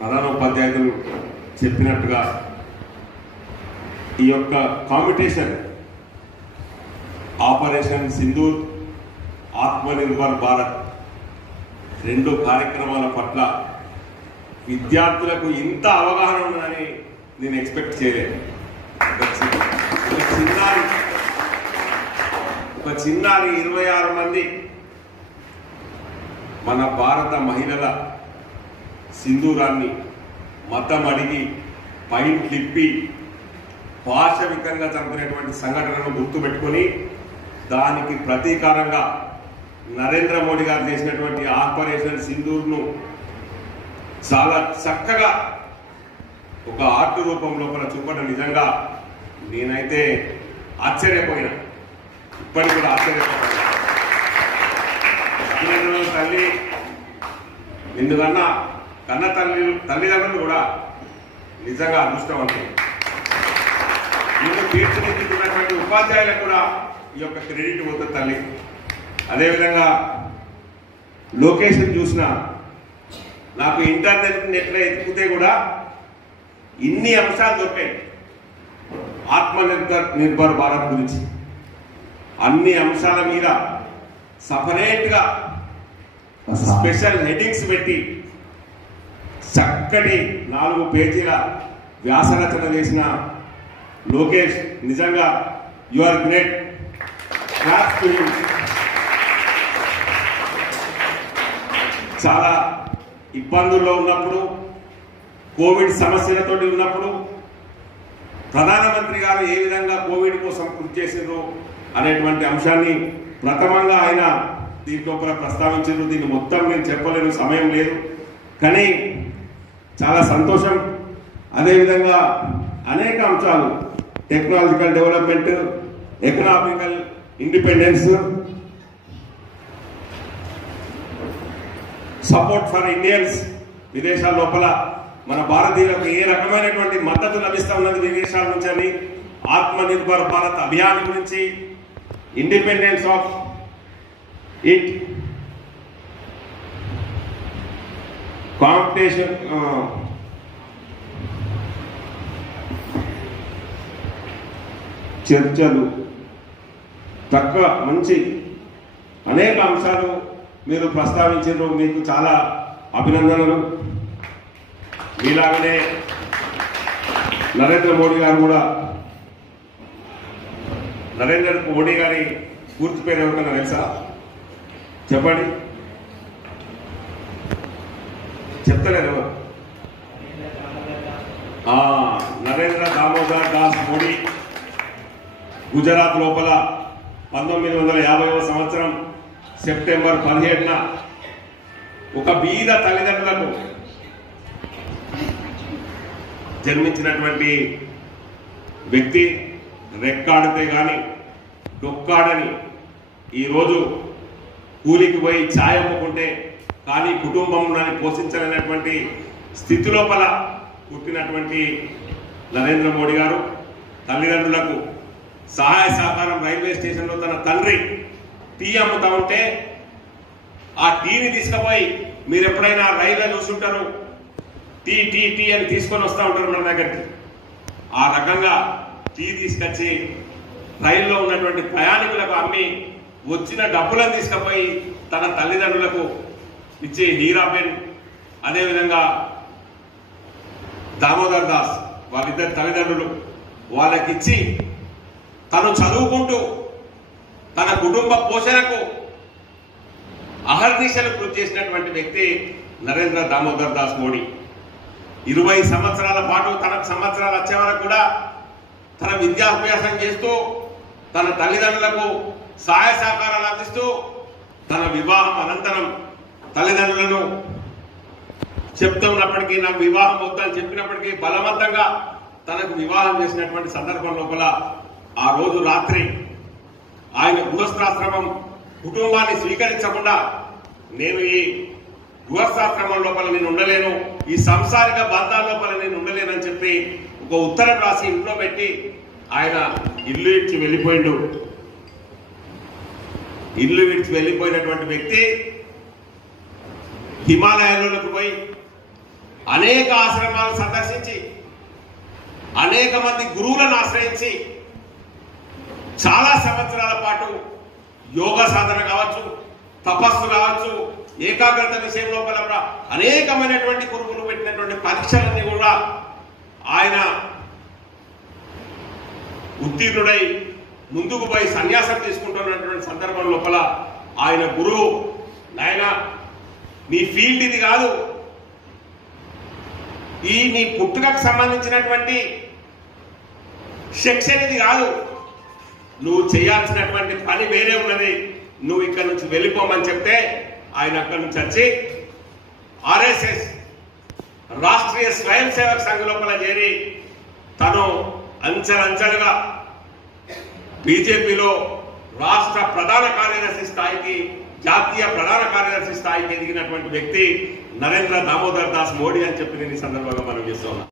ప్రధానోపాధ్యాయులు చెప్పినట్టుగా ఈ యొక్క కాంపిటీషన్ ఆపరేషన్ సింధూర్, ఆత్మనిర్భర్ భారత్ రెండు కార్యక్రమాల పట్ల విద్యార్థులకు ఇంత అవగాహన ఉందని నేను ఎక్స్పెక్ట్ చేయలేదు. ఒక చిన్నారి 26 మంది మన భారత మహిళల సింధూరాన్ని మతం అడిగి పైన క్లిప్పి పాశవికంగా చంపినటువంటి సంఘటనను గుర్తుపెట్టుకొని దానికి ప్రతీకారంగా నరేంద్ర మోడీ గారు చేసినటువంటి ఆపరేషన్ సింధూర్ను చాలా చక్కగా ఒక ఆర్ట్ రూపం లోపల చూపడం నిజంగా నేనైతే ఆశ్చర్యపోయినా, ఇప్పటికి కూడా ఆశ్చర్యపోయినా. తల్లి ఎందుకన్నా కన్న తల్లిదండ్రులు కూడా నిజంగా అదృష్టవంతులు. నిన్ను తీర్చిదిద్దుతున్నటువంటి ఉపాధ్యాయులకు కూడా ఈ యొక్క క్రెడిట్ పోతుంది తల్లి. అదేవిధంగా లొకేషన్ చూసిన నాకు ఇంటర్నెట్ నెట్లో ఎత్తుకుతే కూడా ఇన్ని అంశాలు దొరికాయి ఆత్మనిర్భర్ భారత్ గురించి. అన్ని అంశాల మీద సపరేట్గా స్పెషల్ హెడ్డింగ్స్ పెట్టి చక్కటి 4 పేజీల వ్యాసరచన చేసిన లోకేష్, నిజంగా యు ఆర్ గ్రేట్. చాలా ఇబ్బందుల్లో ఉన్నప్పుడు, కోవిడ్ సమస్యలతో ఉన్నప్పుడు ప్రధానమంత్రి గారు ఏ విధంగా కోవిడ్ కోసం కృషి చేసిండ్రు అనేటువంటి అంశాన్ని ప్రథమంగా ఆయన దీంట్లో ప్రస్తావించారు. దీన్ని మొత్తం నేను చెప్పలేను, సమయం లేదు, కానీ చాలా సంతోషం. అదేవిధంగా అనేక అంశాలు, technological development, economical independence, support for Indians, విదేశాల లోపల మన భారతీయులకు ఏ రకమైనటువంటి మద్దతు లభిస్తూ ఉన్నది విదేశాల నుంచి అని, ఆత్మనిర్భర్ భారత్ అభియాన్ గురించి, ఇండిపెండెన్స్ ఆఫ్ ఇట్, కాంపిటీషన్, చర్చలు, తక్కువ మంచి అనేక అంశాలు మీరు ప్రస్తావించారు. మీకు చాలా అభినందనలు. మీలాగనే నరేంద్ర మోడీ గారు కూడా, నరేంద్ర మోడీ గారి పూర్తి పేరు ఎవరికన్నా తెలుసా? చెప్పండి. చెప్తలేరు. నరేంద్ర దామోదర్ దాస్ మోడీ గుజరాత్ లోపల 1950వ సంవత్సరం సెప్టెంబర్ 17న ఒక బీద తల్లిదండ్రులకు జన్మించినటువంటి వ్యక్తి. రెక్కాడితే కానీ డొక్కాడని ఈరోజు కూలికి పోయి ఛాయ్ అమ్ముకుంటే కానీ కుటుంబం పోషించలేనటువంటి స్థితి లోపల పుట్టినటువంటి నరేంద్ర మోడీ గారు తల్లిదండ్రులకు సహాయ సహకారం, రైల్వే స్టేషన్లో తన తండ్రి టీ అమ్ముతా ఉంటే ఆ టీని తీసుకుపోయి, మీరు ఎప్పుడైనా రైల్లో చూసుంటారు, టీ టీ టీ అని తీసుకొని వస్తూ ఉంటారు మన దగ్గరికి. ఆ రకంగా టీ తీసుకొచ్చి రైల్లో ఉన్నటువంటి ప్రయాణికులకు అమ్మి వచ్చిన డబ్బులను తీసుకుపోయి తన తల్లిదండ్రులకు ఇచ్చే హీరాబెన్, అదేవిధంగా దామోదర్ దాస్ వాళ్ళిద్దరు తల్లిదండ్రులు వాళ్ళకిచ్చి తను చదువుకుంటూ తన కుటుంబ పోషణకు అహర్నిశలు కృషి చేసినటువంటి వ్యక్తి నరేంద్ర దామోదర్ దాస్ మోడీ. 20 సంవత్సరాల పాటు, తనకు సంవత్సరాలు వచ్చే వరకు కూడా తన విద్యాభ్యాసం చేస్తూ తన తల్లిదండ్రులకు సహాయ సహకారాలు అందిస్తూ తన వివాహం అనంతరం తల్లిదండ్రులను చెప్తున్నప్పటికీ, నాకు వివాహం వద్దని చెప్పినప్పటికీ బలవంతంగా తనకు వివాహం చేసినటువంటి సందర్భం లోపల ఆ రోజు రాత్రి ఆయన గృహస్థాశ్రమం కుటుంబాన్ని స్వీకరించకుండా, నేను ఈ గృహస్థాశ్రమం లోపల నేను ఉండలేను, ఈ సంసారిక బంధాల లోపల నేను ఉండలేనని చెప్పి ఒక ఉత్తరం రాసి ఇంట్లో పెట్టి ఆయన ఇల్లు ఇచ్చి వెళ్ళిపోయిండు. ఇల్లు విడిచి వెళ్ళిపోయినటువంటి వ్యక్తి హిమాలయాలకు పోయి అనేక ఆశ్రమాలు సందర్శించి అనేక మంది గురువులను ఆశ్రయించి చాలా సంవత్సరాల పాటు యోగ సాధన కావచ్చు, తపస్సు కావచ్చు, ఏకాగ్రత విషయం లోపల అనేకమైనటువంటి గురువులు పెట్టినటువంటి పరీక్షలన్నీ కూడా ఆయన ఉత్తీర్ణుడై ముందుకు పోయి సన్యాసం తీసుకుంటున్నటువంటి సందర్భం లోపల ఆయన గురువు, నాయన నీ ఫీల్డ్ ఇది కాదు, ఈ నీ పుట్టుకకు సంబంధించినటువంటి సెక్షన్ ఇది కాదు, నువ్వు చేయాల్సినటువంటి పని వేరే ఉన్నది, నువ్వు ఇక్కడ నుంచి వెళ్ళిపోమని చెప్తే ఆయన అక్కడి నుంచి వచ్చి ఆర్ఎస్ఎస్ రాష్ట్రీయ స్వయం సేవక్ సంఘ్ లోపల చేరి తను అంచెలంచెలుగా బీజేపీలో రాష్ట్ర ప్రధాన కార్యదర్శి స్థాయికి, జాతీయ ప్రధాన కార్యదర్శి స్థాయికి ఎదిగినటువంటి వ్యక్తి నరేంద్ర దామోదర్ దాస్ మోడీ అని చెప్పి నేను ఈ సందర్భంగా మనం చేస్తున్నాం.